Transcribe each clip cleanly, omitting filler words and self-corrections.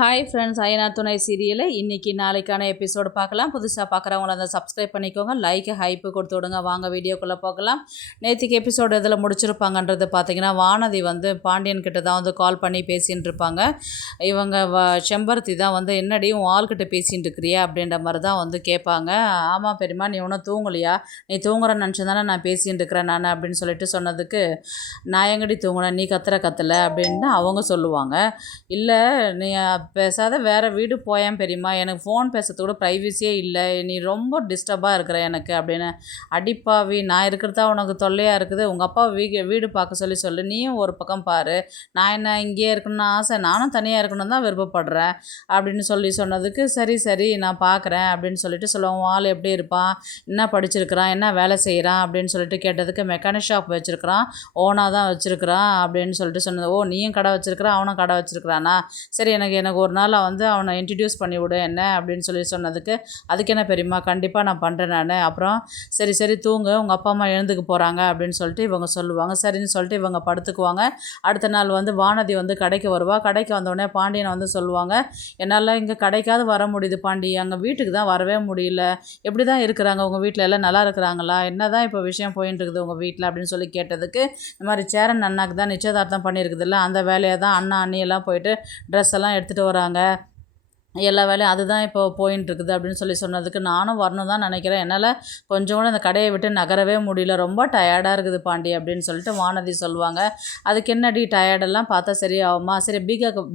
Hi friends, Ayyanar துணை சீரியலில் இன்றைக்கி நாளைக்கான எபிசோடு பார்க்கலாம். புதுசாக பார்க்குறவங்கள அதை சப்ஸ்கிரைப் பண்ணிக்கோங்க, லைக்கு ஹைப்பு கொடுத்து விடுங்க. வாங்க வீடியோக்குள்ளே பார்க்கலாம். நேற்றுக்கு எபிசோடு இதில் முடிச்சிருப்பாங்கன்றது பார்த்திங்கன்னா, வானதி பாண்டியன்கிட்ட தான் கால் பண்ணி பேசின்னு இருப்பாங்க. இவங்க செம்பருத்தி தான் என்னடி உன் ஆள்கிட்ட பேசின்னு இருக்கிறியா அப்படின்ற மாதிரி தான் கேட்பாங்க. ஆமாம் பெரியம்மா, நீ ஒன்றும் தூங்கலையா? நீ தூங்குறன்னு நினச்சி தானே நான் பேசின்னு இருக்கிறேன் நான் அப்படின்னு சொல்லிட்டு சொன்னதுக்கு, நான் எங்கடி தூங்கினேன், நீ கத்தலை அப்படின்னு அவங்க சொல்லுவாங்க. இல்லை, நீ பேசாத வேறு வீடு போயேன் பெரியம்மா, எனக்கு ஃபோன் பேசுறது கூட ப்ரைவசியே இல்லை, நீ ரொம்ப டிஸ்டர்பாக இருக்கிற எனக்கு அப்படின்னு. அடிப்பாவி, நான் இருக்கிறதா உனக்கு தொல்லையாக இருக்குது, உங்கள் அப்பா வீடு பார்க்க சொல்லு, நீயும் ஒரு பக்கம் பாரு, நான் என்ன இங்கேயே இருக்கணும்னு ஆசை, நானும் தனியாக இருக்கணும்னு தான் விருப்பப்படுறேன் அப்படின்னு சொன்னதுக்கு, சரி நான் பார்க்குறேன் அப்படின்னு சொல்லிட்டு சொல்லுவாங்க. ஆள் எப்படி இருப்பான், என்ன படிச்சிருக்கிறான், என்ன வேலை செய்கிறான் அப்படின்னு சொல்லிட்டு கேட்டதுக்கு, மெக்கானிக் ஷாப் வச்சுருக்கிறான், ஓனாக தான் வச்சுருக்கிறான் அப்படின்னு சொல்லிட்டு சொன்னது. ஓ, நீயும் கடை வச்சுருக்கிறான், அவனும் கடை வச்சுருக்கிறானா, சரி எனக்கு ஒரு நாள் அவனை இன்ட்ரடியூஸ் பண்ணிவிடு என்ன அப்படின்னு சொன்னதுக்கு, அதுக்கு என்ன பெரியம்மா, கண்டிப்பாக நான் பண்ணுறேன் நான். அப்புறம் சரி தூங்கு, உங்கள் அப்பா அம்மா எழுந்துக்கு போகிறாங்க அப்படின்னு சொல்லிட்டு இவங்க சொல்லுவாங்க. சரின்னு சொல்லிட்டு இவங்க படுத்துக்குவாங்க. அடுத்த நாள் வானதி கடைக்கு வருவா. கடைக்கு வந்தோடனே பாண்டியனை சொல்லுவாங்க, என்னால் இங்கே கடைக்காவது வர முடியுது பாண்டி, அங்கே வீட்டுக்கு தான் வரவே முடியல, எப்படி தான் இருக்கிறாங்க உங்கள் வீட்டில், எல்லாம் நல்லா இருக்கிறாங்களா, என்ன தான் இப்போ விஷயம் போயின்னு இருக்குது உங்கள் வீட்டில் அப்படின்னு சொல்லி கேட்டதுக்கு, இந்த மாதிரி சேரன் அண்ணாக்கு தான் நிச்சயதார்த்தம் பண்ணியிருக்குதுல்ல, அந்த வேலையை தான் அண்ணா அண்ணியெல்லாம் போயிட்டு ட்ரெஸ் எல்லாம் எடுத்துகிட்டு வராங்க, எல்லா வேலையும் அதுதான் இப்போ போயின்ட்டுருக்குது அப்படின்னு சொன்னதுக்கு, நானும் வரணும் தான் நினைக்கிறேன், என்னால் கொஞ்சம் கூட அந்த கடையை விட்டு நகரவே முடியல, ரொம்ப டயர்டாக இருக்குது பாண்டி அப்படின்னு சொல்லிட்டு வானதி சொல்லுவாங்க. அதுக்கு என்னடி டயர்டெல்லாம் பார்த்தா சரி ஆகுமா, சரி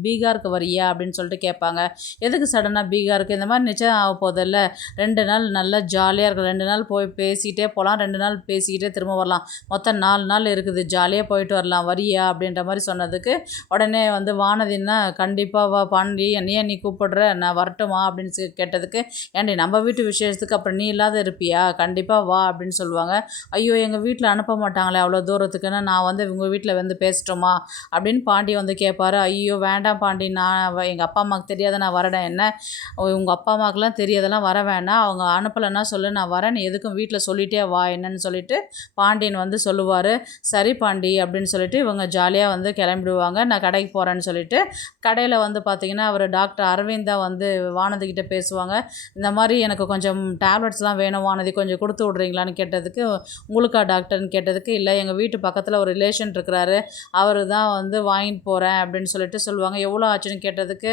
பீகாருக்கு வரியா அப்படின்னு சொல்லிட்டு கேட்பாங்க. எதுக்கு சடனாக பீகாருக்கு, இந்த மாதிரி நிச்சயம் ஆக போதில்ல, 2 நாள் நல்லா ஜாலியாக இருக்கும், 2 நாள் போய் பேசிகிட்டே போகலாம், 2 நாள் பேசிக்கிட்டே திரும்ப வரலாம், மொத்தம் 4 நாள் இருக்குது, ஜாலியாக போயிட்டு வரலாம், வரியா அப்படின்ற மாதிரி சொன்னதுக்கு, உடனே வானதின்னா, கண்டிப்பாக வா பாண்டி, நீ கூப்பிடுற, நான் வரட்டுமா அப்படின்னு கேட்டதுக்கு, ஏன்டி நம்ம வீட்டு விசேஷத்துக்கு அப்புறம் நீ இல்லாத இருப்பியா, கண்டிப்பாக வா அப்படின்னு சொல்லுவாங்க. ஐயோ, எங்கள் வீட்டில் அனுப்ப மாட்டாங்களே அவ்வளோ தூரத்துக்குன்னு, நான் உங்கள் வீட்டில் பேசிட்டோமா அப்படின்னு பாண்டி கேட்பாரு. ஐயோ வேண்டாம் பாண்டி, நான் எங்கள் அப்பா அம்மாவுக்கு தெரியாத நான் வரேன், என்ன உங்கள் அப்பா அம்மாவுக்குலாம் தெரியாதெல்லாம் வர வேண்டாம், அவங்க அனுப்பலைன்னா சொல்லு, நான் வரேன், நீ எதுக்கும் வீட்டில் சொல்லிட்டே வா என்னன்னு சொல்லிட்டு பாண்டியன் சொல்லுவார். சரி பாண்டி அப்படின்னு சொல்லிட்டு இவங்க ஜாலியாக கிளம்பிடுவாங்க. நான் கடைக்கு போகிறேன்னு சொல்லிட்டு, கடையில் பார்த்திங்கன்னா அவர் டாக்டர் அரவிந்தா வானதிக்கிட்ட பேசுவாங்க. இந்த மாதிரி எனக்கு கொஞ்சம் டேப்லெட்ஸ்லாம் வேணும் வானதி, கொஞ்சம் கொடுத்து விட்றீங்களான்னு கேட்டதுக்கு, உங்களுக்கா டாக்டர்னு கேட்டதுக்கு, இல்லை எங்கள் வீட்டு பக்கத்தில் ஒரு ரிலேஷன் இருக்கிறாரு, அவர் தான் வாங்கிட்டு போகிறேன் அப்படின்னு சொல்லிட்டு சொல்லுவாங்க. எவ்வளோ ஆச்சுன்னு கேட்டதுக்கு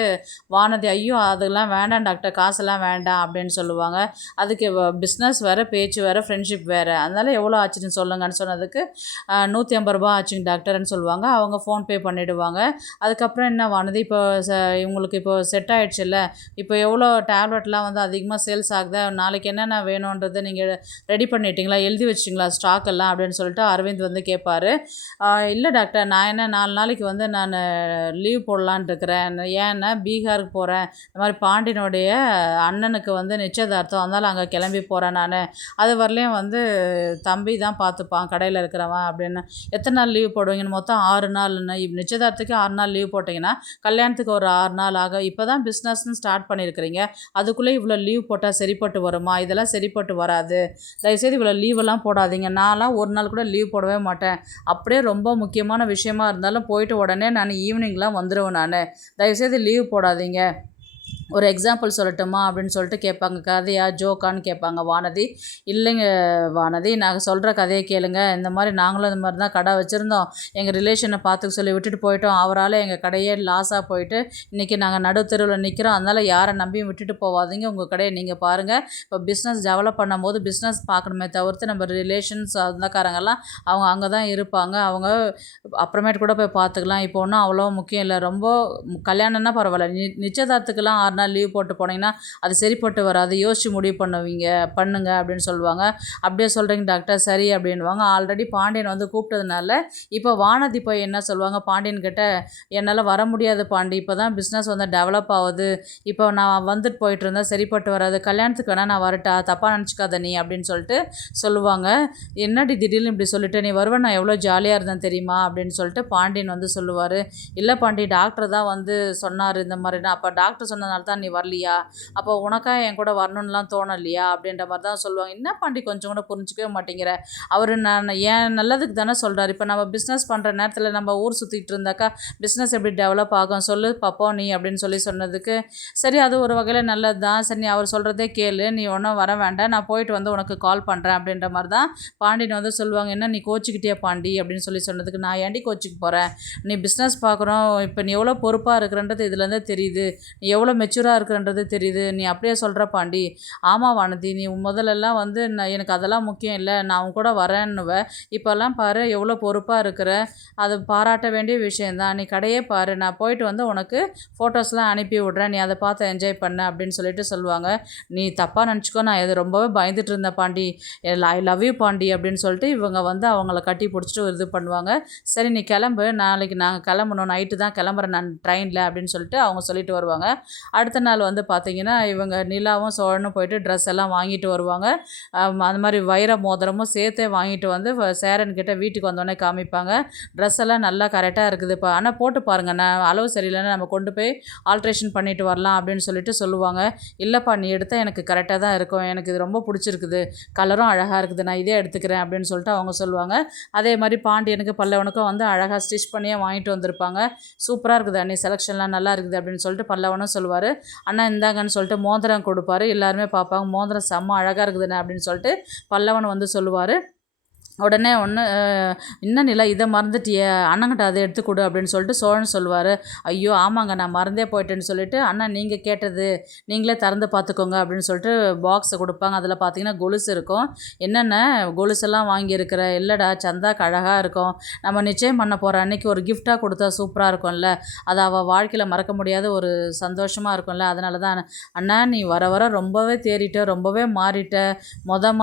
வானதி, ஐயோ அதெல்லாம் வேண்டாம் டாக்டர், காசெல்லாம் வேண்டாம் அப்படின்னு சொல்லுவாங்க. அதுக்கு பிஸ்னஸ் வேறு, பேச்சு வேறு, ஃப்ரெண்ட்ஷிப் வேறு, அதனால் எவ்வளோ ஆச்சுன்னு சொல்லுங்கன்னு சொன்னதுக்கு, 150 ரூபா ஆச்சுங்க டாக்டர்னு சொல்லுவாங்க. அவங்க ஃபோன்பே பண்ணிவிடுவாங்க. அதுக்கப்புறம் என்ன வானதி, இப்போ இவங்களுக்கு இப்போ செட் ஆகிடுச்சு இல்லை, இப்போ எவ்வளோ டேப்லெட்லாம் அதிகமாக சேல்ஸ் ஆகுது, நாளைக்கு என்னென்ன வேணுன்றதை நீங்கள் ரெடி பண்ணிட்டீங்களா, எழுதி வச்சிட்டிங்களா ஸ்டாக் எல்லாம் அப்படின்னு சொல்லிட்டு அரவிந்த் கேட்பார். இல்லை டாக்டர், நான் என்ன 4 நாளைக்கு நான் லீவ் போடலான் இருக்கிறேன், ஏன்னா பீகாருக்கு போகிறேன், இந்த மாதிரி பாண்டியனுடைய அண்ணனுக்கு நிச்சயதார்த்தம், அதனால் அங்கே கிளம்பி போகிறேன் நான், அது வரலையும் தம்பி தான் பார்த்துப்பான் கடையில் இருக்கிறவன் அப்படின்னு. எத்தனை நாள் லீவ் போடுவீங்கன்னு, மொத்தம் 6 நாள், நிச்சயதார்த்தத்துக்கு 6 நாள் லீவ் போட்டிங்கன்னா கல்யாணத்துக்கு ஒரு 6 நாள் ஆகும், இப்போ தான் பிஸ்னஸ்ன்னு ஸ்டார்ட் பண்ணியிருக்கிறீங்க, அதுக்குள்ளே இவ்வளோ லீவ் போட்டால் சரிப்பட்டு வருமா, இதெல்லாம் சரிப்பட்டு வராது, தயவுசெய்து இவ்வளோ லீவெல்லாம் போடாதீங்க, நான்லாம் ஒரு நாள் கூட லீவ் போடவே மாட்டேன், அப்படியே ரொம்ப முக்கியமான விஷயமா இருந்தாலும் போயிட்டு உடனே நான் ஈவினிங்லாம் வந்துடுவேன் நான், தயவுசெய்து லீவ் போடாதீங்க, ஒரு எக்ஸாம்பிள் சொல்லட்டுமா அப்படின்னு சொல்லிட்டு கேட்பாங்க. கதையா ஜோக்கான்னு கேட்பாங்க வானதி. இல்லைங்க வானதி, நாங்கள் சொல்கிற கதையை கேளுங்க, இந்த மாதிரி நாங்களும் இந்த மாதிரி தான் கடை வச்சுருந்தோம், எங்கள் ரிலேஷனை பார்த்துக்க சொல்லி விட்டுட்டு போயிட்டோம், அவரால் எங்கள் கடையே லாஸாக போயிட்டு இன்றைக்கி நாங்கள் நடு தெருவில் நிற்கிறோம், அதனால் யாரை நம்பியும் விட்டுட்டு போகாதீங்க, உங்கள் கடையை நீங்கள் பாருங்கள், இப்போ பிஸ்னஸ் டெவலப் பண்ணும்போது பிஸ்னஸ் பார்க்கணுமே தவிர்த்து நம்ம ரிலேஷன்ஸ் சொந்தக்காரங்கெல்லாம் அவங்க அங்கே தான் இருப்பாங்க, அவங்க அப்புறமேட்டு கூட போய் பார்த்துக்கலாம், இப்போ ஒன்றும் அவ்வளோ முக்கியம் இல்லை, ரொம்ப கல்யாணம்னா பரவாயில்ல, நிச்சயதார்த்தத்துக்கெல்லாம் 6 நாள் லீவ் போட்டு போனீங்கன்னா அது சரிப்பட்டு வராது, யோசிச்சு முடிவு பண்ணுங்க அப்படின்னு சொல்லுவாங்க. அப்படியே சொல்கிறீங்க டாக்டர், சரி அப்படின்வாங்க. ஆல்ரெடி பாண்டியன் கூப்பிட்டதுனால இப்போ வானதி போய் என்ன சொல்லுவாங்க பாண்டியன் கிட்ட, என்னால் வர முடியாது பாண்டி, இப்போ தான் பிஸ்னஸ் டெவலப் ஆகுது, இப்போ நான் வந்துட்டு போயிட்டு இருந்தால் சரிப்பட்டு வராது, கல்யாணத்துக்கு வேணால் நான் வரட்டா, தப்பாக நினச்சிக்காத நீ அப்படின்னு சொல்லிட்டு சொல்லுவாங்க. என்னடி திடீர்னு இப்படி சொல்லிட்டு, நீ வருவேன், நான் எவ்வளோ ஜாலியாக இருந்தேன் தெரியுமா அப்படின்னு சொல்லிட்டு பாண்டியன் சொல்லுவார். இல்லை பாண்டி, டாக்டர் தான் சொன்னார் இந்த மாதிரினா, அப்போ டாக்டர் சொன்னதுனால அதனால தான் நீ வரலையா, அப்போ உனக்கா என் கூட வரணும்னுலாம் தோணலையா அப்படின்ற மாதிரி தான் சொல்லுவாங்க. என்ன பாண்டி கொஞ்சம் கூட புரிஞ்சிக்கவே மாட்டேங்கிற, அவர் நான் ஏன் நல்லதுக்கு தானே சொல்கிறார். இப்போ நம்ம பிஸ்னஸ் பண்ணுற நேரத்தில் நம்ம ஊர் சுற்றிட்டு இருந்தாக்கா பிஸ்னஸ் எப்படி டெவலப் ஆகும் சொல்லு பார்ப்போம் நீ அப்படின்னு சொன்னதுக்கு, சரி அது ஒரு வகையில் நல்லது தான், சரி நீ அவர் சொல்கிறதே கேளு, நீ ஒன்றும் வர வேண்டாம், நான் போயிட்டு வந்து உனக்கு கால் பண்ணுறேன் அப்படின்ற மாதிரி தான் பாண்டியன் வந்து சொல்லுவாங்க. என்ன நீ கோச்சிக்கிட்டே பாண்டி அப்படின்னு சொன்னதுக்கு, நான் ஏன்டி கோச்சிக்கு போகிறேன், நீ பிஸ்னஸ் பார்க்குறோம், இப்போ நீ எவ்வளோ பொறுப்பாக இருக்கிறன்றது இதுலேருந்தே தெரியுது, நீ எவ்வளோ மெச்சூராக இருக்கிறன்றது தெரியுது, நீ அப்படியே சொல்கிற பாண்டி. ஆமாம் வானதி, நீ முதல்லலாம் வந்து எனக்கு அதெல்லாம் முக்கியம் இல்லை, நான் அவங்க கூட வரேன்னுவேன், இப்போல்லாம் பாரு எவ்வளோ பொறுப்பாக இருக்கிற, அது பாராட்ட வேண்டிய விஷயந்தான், நீ கடையே பாரு, நான் போயிட்டு வந்து உனக்கு ஃபோட்டோஸ்லாம் அனுப்பி விட்றேன், நீ அதை பார்த்து என்ஜாய் பண்ண அப்படின்னு சொல்லுவாங்க. நீ தப்பாக நினச்சிக்கோ, நான் இது ரொம்பவே பயந்துட்டு இருந்தேன் Pandi, I love you Pandi அப்படின்னு சொல்லிட்டு இவங்க வந்து அவங்கள கட்டி பிடிச்சிட்டு இது பண்ணுவாங்க. சரி நீ கிளம்பு, நாளைக்கு நாங்கள் கிளம்பணும், நைட்டு தான் கிளம்புறேன் நான் ட்ரெயினில் அப்படின்னு சொல்லிட்டு அவங்க சொல்லிட்டு வருவாங்க. அடுத்த நாள் வந்து பார்த்திங்கன்னா இவங்க நிலாவும் சோழனும் போயிட்டு ட்ரெஸ் எல்லாம் வாங்கிட்டு வருவாங்க. அந்த மாதிரி வைர மோதிரமும் சேர்த்தே வாங்கிட்டு வந்து சேரன்கிட்ட வீட்டுக்கு வந்தோடனே காமிப்பாங்க. ட்ரெஸ் எல்லாம் நல்லா கரெக்டாக இருக்குது இப்போ, ஆனால் போட்டு பாருங்கள், நான் அளவு சரியில்லைன்னா நம்ம கொண்டு போய் ஆல்ட்ரேஷன் பண்ணிட்டு வரலாம் அப்படின்னு சொல்லுவாங்க. இல்லைப்பா நீ எடுத்தால் எனக்கு கரெக்டாக தான் இருக்கும், எனக்கு இது ரொம்ப பிடிச்சிருக்குது, கலரும் அழகாக இருக்குது, நான் இதே எடுத்துக்கிறேன் அப்படின்னு சொல்லிட்டு அவங்க சொல்லுவாங்க. அதே மாதிரி பாண்டியனுக்கு பல்லவனுக்கும் வந்து அழகாக ஸ்டிச் பண்ணியே வாங்கிட்டு வந்திருப்பாங்க. சூப்பராக இருக்குது அண்ணி, செலெக்ஷன்லாம் நல்லா இருக்குது அப்படின்னு சொல்லிட்டு பல்லவனும் சொல்லுவார். அண்ணா இந்தாங்கன்னு சொல்லிட்டு மோதிரம் கொடுப்பாரு. எல்லாருமே பார்ப்பாங்க, மோதிரம் செம்ம அழகாக இருக்குதுண்ணே அப்படின்னு சொல்லிட்டு பல்லவன் வந்து சொல்லுவார். உடனே இன்னும் நிலா இதை மறந்துட்டியே, அண்ணங்கிட்ட அதை எடுத்து கொடு அப்படின்னு சொல்லிட்டு சோழன் சொல்லுவார். ஐயோ ஆமாங்க நான் மறந்தே போயிட்டேன்னு சொல்லிட்டு, அண்ணா நீங்கள் கேட்டது நீங்களே திறந்து பார்த்துக்கோங்க அப்படின்னு சொல்லிட்டு பாக்ஸை கொடுப்பாங்க. அதில் பார்த்தீங்கன்னா கொலுசு இருக்கும். என்னென்ன கொலுசெல்லாம் வாங்கியிருக்கிற, இல்லைடா சந்தாக்கு அழகாக இருக்கும், நம்ம நிச்சயம் பண்ண போகிற அன்றைக்கி ஒரு கிஃப்டாக கொடுத்தா சூப்பராக இருக்கும்ல, அது அவள் வாழ்க்கையில் மறக்க முடியாத ஒரு சந்தோஷமாக இருக்கும்ல, அதனால தான் அண்ணா நீ வர வர ரொம்பவே தேறிட்ட, ரொம்பவே மாறிட்ட,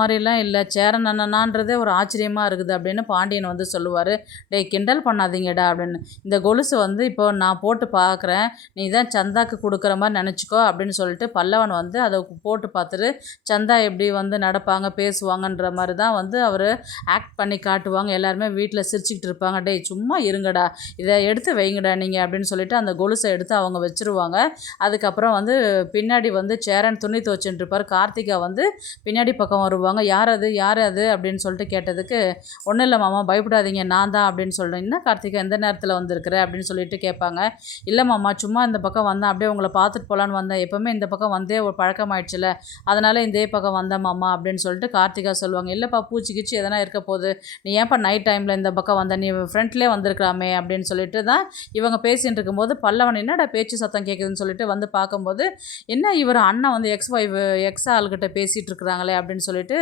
மாதிரிலாம் இல்லை, சேரன் அண்ணனான்றதே ஒரு ஆச்சரியமாக இருக்குது அப்படின்னு பாண்டியன் வந்து சொல்லுவார். டேய் கிண்டல் பண்ணாதீங்கடா அப்படின்னு, இந்த கொலுசு வந்து இப்போ நான் போட்டு பார்க்குறேன், நீ தான் சந்தாக்கு கொடுக்குற மாதிரி நினச்சிக்கோ அப்படின்னு சொல்லிட்டு பல்லவன் வந்து அதை போட்டு பார்த்துட்டு சந்தா எப்படி வந்து நடப்பாங்க பேசுவாங்கன்ற மாதிரி தான் வந்து அவர் ஆக்ட் பண்ணி காட்டுவாங்க. எல்லாருமே வீட்டில் சிரிச்சுக்கிட்டு இருப்பாங்க. டேய் சும்மா இருங்கடா, இதை எடுத்து வைங்கடா நீங்கள் அப்படின்னு சொல்லிட்டு அந்த கொலுசை எடுத்து அவங்க வச்சுருவாங்க. அதுக்கப்புறம் வந்து பின்னாடி வந்து சேரன் துணி துவச்சுட்டு இருப்பார். கார்த்திகா வந்து பின்னாடி பக்கம் வருவாங்க. யார் அது அப்படின்னு சொல்லிட்டு கேட்டதுக்கு, ஒன்றும் இல்லை மாமா பயப்படாதீங்க நான் தான் அப்படின்னு சொல்கிறேன். என்ன கார்த்திகா எந்த நேரத்தில் வந்திருக்கிற அப்படின்னு சொல்லிட்டு கேட்பாங்க. இல்லை மாமா சும்மா இந்த பக்கம் வந்தேன், அப்படியே உங்களை பார்த்துட்டு போகலான்னு வந்தேன், எப்போவுமே இந்த பக்கம் வந்தே ஒரு பழக்கமாயிடுச்சுல, அதனால் இந்த பக்கம் வந்தேன் மாமா அப்படின்னு சொல்லிட்டு கார்த்திகா சொல்லுவாங்க. இல்லைப்பா பூச்சி கிச்சி எதனா இருக்க போகுது, நீ ஏன்ப்பா நைட் டைமில் இந்த பக்கம் வந்த, நீ ஃப்ரெண்ட்லேயே வந்திருக்கலாமே அப்படின்னு சொல்லிட்டு தான் இவங்க பேசிகிட்டு இருக்கும்போது பல்லவன் என்னடா பேச்சு சத்தம் கேட்குதுன்னு சொல்லிட்டு வந்து பார்க்கும்போது, என்ன இவர் அண்ணன் வந்து எக்ஸ் ஆளுக்கிட்ட பேசிகிட்டு இருக்கிறாங்களே அப்படின்னு சொல்லிட்டு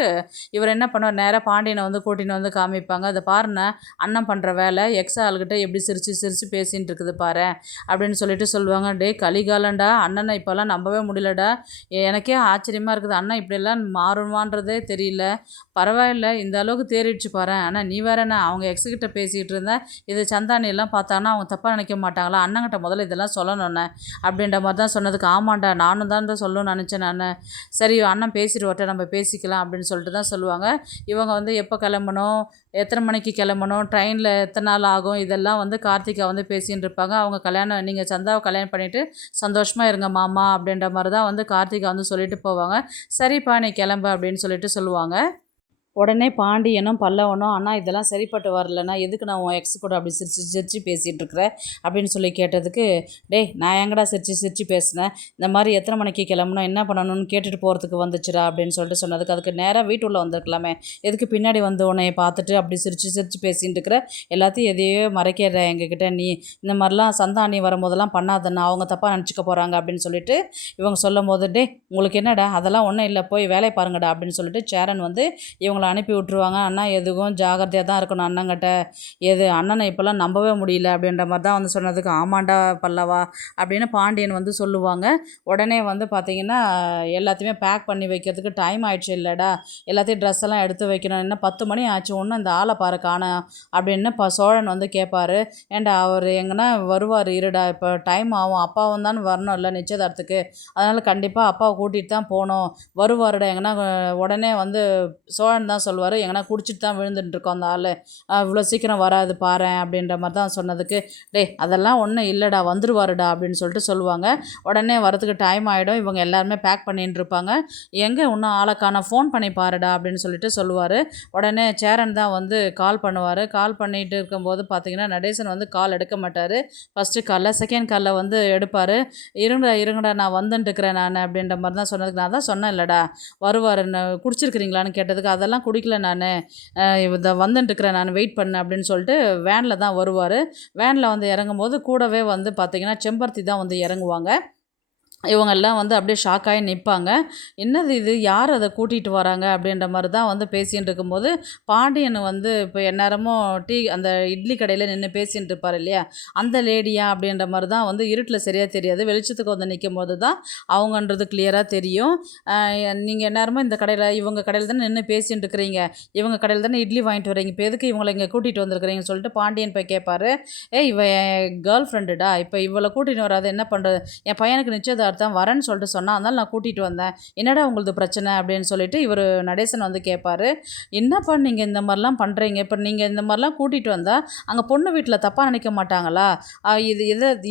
இவர் என்ன பண்ணுவார், நேராக பாண்டியனை வந்து கூட்டின்னு வந்து காமிப்பாங்க. அதை பாருண்ண அண்ணன் பண்ணுற வேலை, எக்ஸ் ஆளுக்கிட்ட எப்படி சிரித்து பேசின்னு இருக்குது பாரு அப்படின்னு சொல்லிட்டு சொல்லுவாங்க. டே கலிகாலண்டா, அண்ணனை இப்போல்லாம் நம்பவே முடியலடா, எனக்கே ஆச்சரியமாக இருக்குது, அண்ணன் இப்படியெல்லாம் மாறுவான்றதே தெரியல, பரவாயில்ல இந்த அளவுக்கு தேறிடுச்சு பாரு, ஆனால் நீ வேறண்ணா அவங்க எக்ஸுக்கிட்ட பேசிகிட்டு இருந்தேன், இது சந்தானி எல்லாம் பார்த்தாங்கன்னா அவங்க தப்பாக நினைக்க மாட்டாங்களா, அண்ணங்கிட்ட முதல்ல இதெல்லாம் சொல்லணுண்ணே அப்படின்ற மாதிரி தான் சொன்னதுக்கு, ஆமாண்டா நானும் தான் சொல்லணும்னு நினச்சேன் நான், சரி அண்ணன் பேசிட்டு வரட்ட நம்ம பேசிக்கலாம் அப்படின்னு சொல்லிட்டு தான் சொல்லுவாங்க. இவங்க வந்து எப்போ கிளம்பணும், எத்தனை மணிக்கு கிளம்பணும், ட்ரெயினில் எத்தனை நாள் ஆகும், இதெல்லாம் வந்து கார்த்திகா வந்து பேசின்னு இருப்பாங்க. அவங்க கல்யாணம், நீங்கள் சந்தாவை கல்யாணம் பண்ணிவிட்டு சந்தோஷமாக இருங்க மாமா அப்படின்ற மாதிரி தான் வந்து கார்த்திகா வந்து சொல்லிட்டு போவாங்க. சரிப்பா நீ கிளம்பு அப்படின்னு சொல்லிட்டு சொல்லுவாங்க. உடனே பாண்டியனும் பல்லவனும், அண்ணா இதெல்லாம் சரிப்பட்டு வரலண்ணா, எதுக்கு நான் உன் எக்ஸ் கூட அப்படி சிரித்து பேசிகிட்டு இருக்கிறேன் அப்படின்னு சொல்லி கேட்டதுக்கு, டேய் நான் எங்கடா சிரித்து பேசினேன், இந்த மாதிரி எத்தனை மணிக்கு கிளம்பணும் என்ன பண்ணணும்னு கேட்டுட்டு போகிறதுக்கு வந்துச்சுடா அப்படின்னு சொல்லிட்டு சொன்னதுக்கு, அதுக்கு நேராக வீட்டுள்ள வந்திருக்கலாமே, எதுக்கு பின்னாடி வந்து உன்னை பார்த்துட்டு அப்படி சிரித்து பேசிகிட்டு இருக்கிற, எல்லாத்தையும் எதையோ மறைக்கிற எங்ககிட்ட, நீ இந்த மாதிரிலாம் சந்தானி வரும்போதெல்லாம் பண்ணாதண்ணா, அவங்க தப்பாக நினச்சிக்க போகிறாங்க அப்படின்னு சொல்லிட்டு இவங்க சொல்லும் போது, டே உங்களுக்கு என்னடா அதெல்லாம் ஒன்றும் இல்லை, போய் வேலையை பாருங்கடா அப்படின்னு சொல்லிட்டு சேரன் வந்து இவங்களை அனுப்பி விட்ருவாங்க. அண்ணா எதுவும் ஜாகிரதையாக தான் இருக்கணும் அண்ணங்கிட்ட, அண்ணனை இப்போல்லாம் நம்பவே முடியல அப்படின்ற மாதிரி தான் வந்து சொன்னதுக்கு, ஆமாண்டா பல்லவா அப்படின்னு பாண்டியன் வந்து சொல்லுவாங்க. உடனே வந்து பார்த்திங்கன்னா எல்லாத்தையுமே பேக் பண்ணி வைக்கிறதுக்கு டைம் ஆயிடுச்சு இல்லைடா, எல்லாத்தையும் ட்ரெஸ் எல்லாம் எடுத்து வைக்கணும், என்ன 10 மணி ஆச்சு, ஒன்று இந்த ஆளை பாரு காணோம் அப்படின்னு சோழன் வந்து கேட்பாரு. ஏண்டா அவர் எங்கன்னா வருவார் இருடா, இப்போ டைம் ஆகும், அப்பாவும் தான் வரணும் இல்லை நிச்சயதார்த்தத்துக்கு, அதனால் கண்டிப்பாக அப்பாவை கூட்டிகிட்டு தான் போகணும், வருவாருடா எங்கன்னா உடனே வந்து சோழன் தான் தான் சொல்லுவார், எங்கன்னா குடிச்சிட்டு தான் விழுந்துட்டு இருக்கோம் அந்த ஆள், இவ்வளோ சீக்கிரம் வராது பாரேன் அப்படின்ற மாதிரி தான் சொன்னதுக்கு, டேய் அதெல்லாம் ஒன்றும் இல்லைடா வந்துருவாருடா அப்படின்னு சொல்லிட்டு சொல்லுவாங்க. உடனே வரதுக்கு டைம் ஆகிடும், இவங்க எல்லாருமே பேக் பண்ணிட்டு இருப்பாங்க. எங்கே இன்னும் ஆளுக்கான ஃபோன் பண்ணி பாருடா அப்படின்னு சொல்லிட்டு சொல்லுவார். உடனே சேரன் தான் வந்து கால் பண்ணுவார். கால் பண்ணிட்டு இருக்கும்போது பார்த்தீங்கன்னா நடேசன் வந்து கால் எடுக்க மாட்டார். ஃபஸ்ட்டு காலில், செகண்ட் காலில் வந்து எடுப்பார். இருங்கடா நான் வந்துட்டுருக்கிறேன் நான் அப்படின்ற மாதிரி தான் சொன்னதுக்கு, நான் தான் சொன்னேன் இல்லைடா வருவார், குடிச்சிருக்கிறீங்களான்னு கேட்டதுக்கு, அதெல்லாம் குடிக்கல நான், இதை வந்துட்டுருக்கிறேன் நான், வெயிட் பண்ணேன் அப்படின்னு சொல்லிட்டு வேனில் தான் வருவார். வேனில் வந்து இறங்கும்போது கூடவே வந்து பார்த்திங்கன்னா செம்பருத்தி தான் வந்து இறங்குவாங்க. இவங்கெல்லாம் வந்து அப்படியே ஷாக்காகி நிற்பாங்க. என்னது இது, யார் அதை கூட்டிகிட்டு வராங்க அப்படின்ற மாதிரி தான் வந்து பேசிகிட்டு இருக்கும்போது, பாண்டியன் வந்து இப்போ எந்நேரமும் அந்த இட்லி கடையில் நின்று பேசிகிட்டு இருப்பார் இல்லையா, அந்த லேடியா அப்படின்ற மாதிரி தான் வந்து இருட்டில் சரியாக தெரியாது, வெளிச்சத்துக்கு வந்து நிற்கும் போது தான் அவங்கன்றது கிளியராக தெரியும். நீங்கள் எந்நேரமும் இந்த கடையில், இவங்க கடையில் தானே நின்று பேசிகிட்டு இருக்கிறீங்க, இவங்க கடையில் தானே இட்லி வாங்கிட்டு வரீங்க, இப்போ எதுக்கு இவங்களை இங்கே கூட்டிகிட்டு வந்துருக்குறீங்கன்னு சொல்லிட்டு பாண்டியன் போய் கேட்பார். இவ என் கேர்ள் ஃப்ரெண்டுடா, இப்போ இவளை கூட்டிகிட்டு வராது என்ன பண்ணுறது, என் பையனுக்கு நிச்சயதார்த்தம் வரேன்னு சொல்லிட்டு சொன்னால், அதனால் நான் கூட்டிகிட்டு வந்தேன், என்னடா உங்களுக்கு பிரச்சனை அப்படின்னு சொல்லிட்டு இவர் நடேசன் வந்து கேட்பார். என்னப்பா நீங்கள் இந்த மாதிரிலாம் பண்ணுறீங்க, இப்போ நீங்கள் இந்த மாதிரிலாம் கூட்டிகிட்டு வந்தால் அங்கே பொண்ணு வீட்டில் தப்பாக நினைக்க மாட்டாங்களா,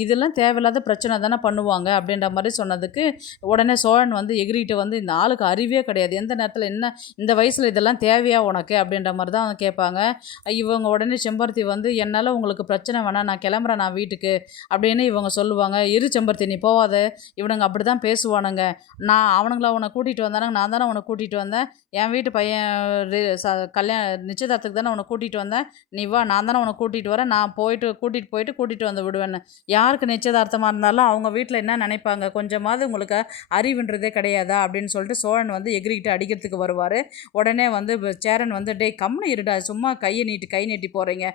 இதெல்லாம் தேவையில்லாத பிரச்சனை தானே பண்ணுவாங்க அப்படின்ற மாதிரி சொன்னதுக்கு, உடனே சோழன் வந்து எகிரிட்டு வந்து, இந்த ஆளுக்கு அறிவே கிடையாது, எந்த நேரத்தில் என்ன இந்த வயசில் இதெல்லாம் தேவையா உனக்கு அப்படின்ற மாதிரி தான் அவங்க கேட்பாங்க. இவங்க உடனே செம்பருத்தி வந்து, என்னால் உங்களுக்கு பிரச்சனை வேணாம், நான் கிளம்புறேன் நான் வீட்டுக்கு அப்படின்னு இவங்க சொல்லுவாங்க. இரு செம்பருத்தி நீ போவாத, இவனுங்க அப்படி தான் பேசுவானுங்க, அவனுங்கள உன்னை கூட்டிகிட்டு வந்தானுங்க, நான் தானே உன்னை கூட்டிகிட்டு வந்தேன், என் வீட்டு பையன் நிச்சயதார்த்தத்துக்கு தானே உன்னை கூட்டிகிட்டு வந்தேன், நீ வா, நான் தானே உன்னை கூட்டிகிட்டு வரேன், நான் கூட்டிகிட்டு வந்து விடுவேன்னு. யாருக்கு நிச்சயதார்த்தமாக இருந்தாலும் அவங்க வீட்டில் என்ன நினைப்பாங்க, கொஞ்சமாவது உங்களுக்கு அறிவுன்றதே கிடையாதா அப்படின்னு சொல்லிட்டு சோழன் வந்து எகிரிக்கிட்டு அடிக்கிறதுக்கு வருவார். உடனே வந்து சேரன் வந்து, டேய் கம்முன்னு இருடா, சும்மா கை நீட்டி போகிறீங்க,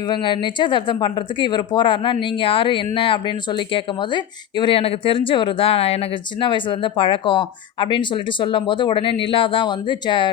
இவங்க நிச்சயதார்த்தம் பண்ணுறதுக்கு இவர் போகிறாருன்னா நீங்கள் யார் என்ன அப்படின்னு சொல்லி கேட்கும்போது, இவர் எனக்கு தெரிஞ்சவர் தான், எனக்கு சின்ன வயசுலேருந்து பழக்கம் அப்படின்னு சொல்லிட்டு சொல்லும்போது, உடனே நிலா தான் வந்து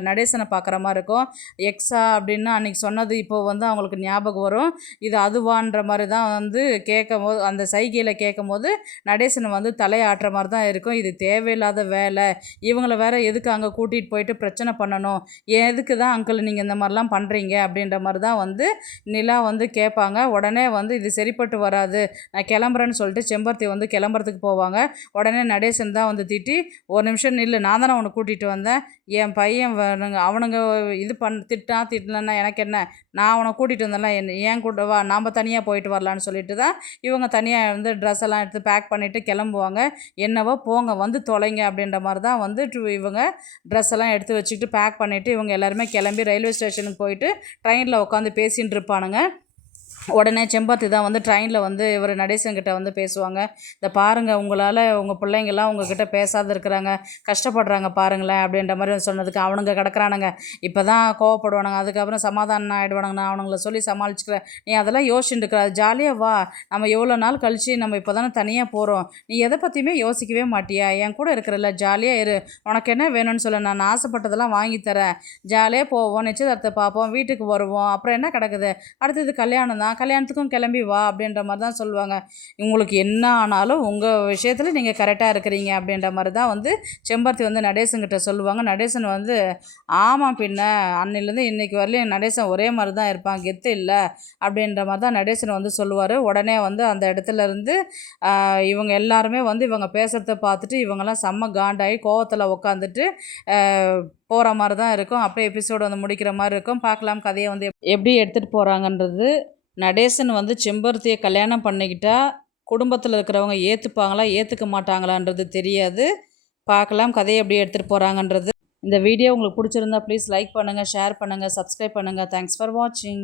நடேசனை பார்க்குற மாதிரி இருக்கும். எக்ஸா அப்படின்னு அன்றைக்கி சொன்னது இப்போ வந்து அவங்களுக்கு ஞாபகம் வரும். இது அதுவான்ற மாதிரி தான் வந்து கேட்கும்போது, அந்த சைகையில் கேட்கும்போது நடேசனை வந்து தலையாட்டுற மாதிரி தான் இருக்கும். இது தேவையில்லாத வேலை, இவங்கள வேற எதுக்கு அங்கே கூட்டிகிட்டு போயிட்டு பிரச்சனை பண்ணணும், எதுக்கு தான் அங்கிள் நீங்கள் இந்த மாதிரிலாம் பண்ணுறீங்க அப்படின்ற மாதிரி தான் வந்து நிலா வந்து கேட்பாங்க. உடனே வந்து இது சரிப்பட்டு வராது, நான் கிளம்புறேன்னு சொல்லிட்டு செம்பருத்தி வந்து கிளம்புறதுக்கு போவாங்க. உடனே நடேசன் தான் வந்து திட்டி, ஒரு நிமிஷம் நில்லு, நான் தானே அவனை கூட்டிகிட்டு வந்தேன், என் பையன் அவனுங்க இது திட்டலன்னா எனக்கு என்ன, நான் அவனை கூட்டிகிட்டு வந்தேன்ல, ஏன் கூட வா, நாம் தனியாக போயிட்டு வரலான்னு சொல்லிட்டு தான் இவங்க தனியாக வந்து ட்ரெஸ் எல்லாம் எடுத்து பேக் பண்ணிவிட்டு கிளம்புவாங்க. என்னவோ போங்க வந்து தொலைங்க அப்படின்ற மாதிரி தான் வந்து இவங்க ட்ரெஸ் எல்லாம் எடுத்து வச்சுக்கிட்டு பேக் பண்ணிவிட்டு இவங்க எல்லாருமே கிளம்பி ரயில்வே ஸ்டேஷனுக்கு போயிட்டு ட்ரெயினில் உட்காந்து பேசிகிட்டு இருப்பானுங்க. உடனே செம்பருத்தி தான் வந்து ட்ரெயினில் வந்து இவர் நடேசன்கிட்ட வந்து பேசுவாங்க. இந்த பாருங்கள், உங்களால் உங்கள் பிள்ளைங்கள்லாம் உங்ககிட்ட பேசாத இருக்கிறாங்க, கஷ்டப்படுறாங்க பாருங்களேன் அப்படின்ற மாதிரி சொன்னதுக்கு, அவனுங்க கிடக்குறானுங்க, இப்போ தான் கோவப்படுவானுங்க, அதுக்கப்புறம் சமாதானம் ஆகிடுவானுங்க, நான் அவனுங்களை சொல்லி சமாளிச்சுக்கிறேன், நீ அதெல்லாம் யோசிச்சுட்டு இருக்கிற, ஜாலியாக வா, நம்ம எவ்வளோ நாள் கழித்து நம்ம இப்போ தானே தனியாக போகிறோம், நீ எதை பற்றியுமே யோசிக்கவே மாட்டியா, என் கூட இருக்கிறல்ல, ஜாலியாக இரு, உனக்கு என்ன வேணும்னு சொல்ல, நான் ஆசைப்பட்டதெல்லாம் வாங்கி தரேன், ஜாலியாக போவோம், நிச்சயதார்த்தத்தை பார்ப்போம், வீட்டுக்கு வருவோம், அப்புறம் என்ன கிடக்குது, அடுத்தது கல்யாணம் தான், கல்யாணத்துக்கும் கிளம்பி வா அப்படின்ற மாதிரி தான் சொல்லுவாங்க. உங்களுக்கு என்ன ஆனாலும் உங்கள் விஷயத்தில் நீங்கள் கரெக்டாக இருக்கிறீங்க அப்படின்ற மாதிரி தான் வந்து செம்பருத்தி வந்து நடேசன்கிட்ட சொல்லுவாங்க. நடேசன் வந்து, ஆமாம் பின்ன அன்னிலேருந்து இன்றைக்கி வரலையும் நடேசன் ஒரே மாதிரி தான் இருப்பான், கெத்து இல்லை அப்படின்ற மாதிரி தான் நடேசன் வந்து சொல்லுவார். உடனே வந்து அந்த இடத்துல இருந்து இவங்க எல்லாருமே வந்து இவங்க பேசுகிறத பார்த்துட்டு இவங்கெல்லாம் செம்ம காண்டாகி கோவத்தில் உட்காந்துட்டு போகிற மாதிரி தான் இருக்கும். அப்படியே எபிசோடு வந்து முடிக்கிற மாதிரி இருக்கும். பார்க்கலாம் கதையை வந்து எப்படி எடுத்துகிட்டு போகிறாங்கன்றது. நடேசன் வந்து செம்பருத்தியை கல்யாணம் பண்ணிக்கிட்டா குடும்பத்தில் இருக்கிறவங்க ஏற்றுப்பாங்களா ஏற்றுக்க மாட்டாங்களான்றது தெரியாது. பார்க்கலாம் கதையை எப்படி எடுத்துகிட்டு போகிறாங்கன்றது. இந்த வீடியோ உங்களுக்கு பிடிச்சிருந்தா ப்ளீஸ் லைக் பண்ணுங்கள், ஷேர் பண்ணுங்கள், சப்ஸ்கிரைப் பண்ணுங்கள். தேங்க்ஸ் ஃபார் வாட்சிங்.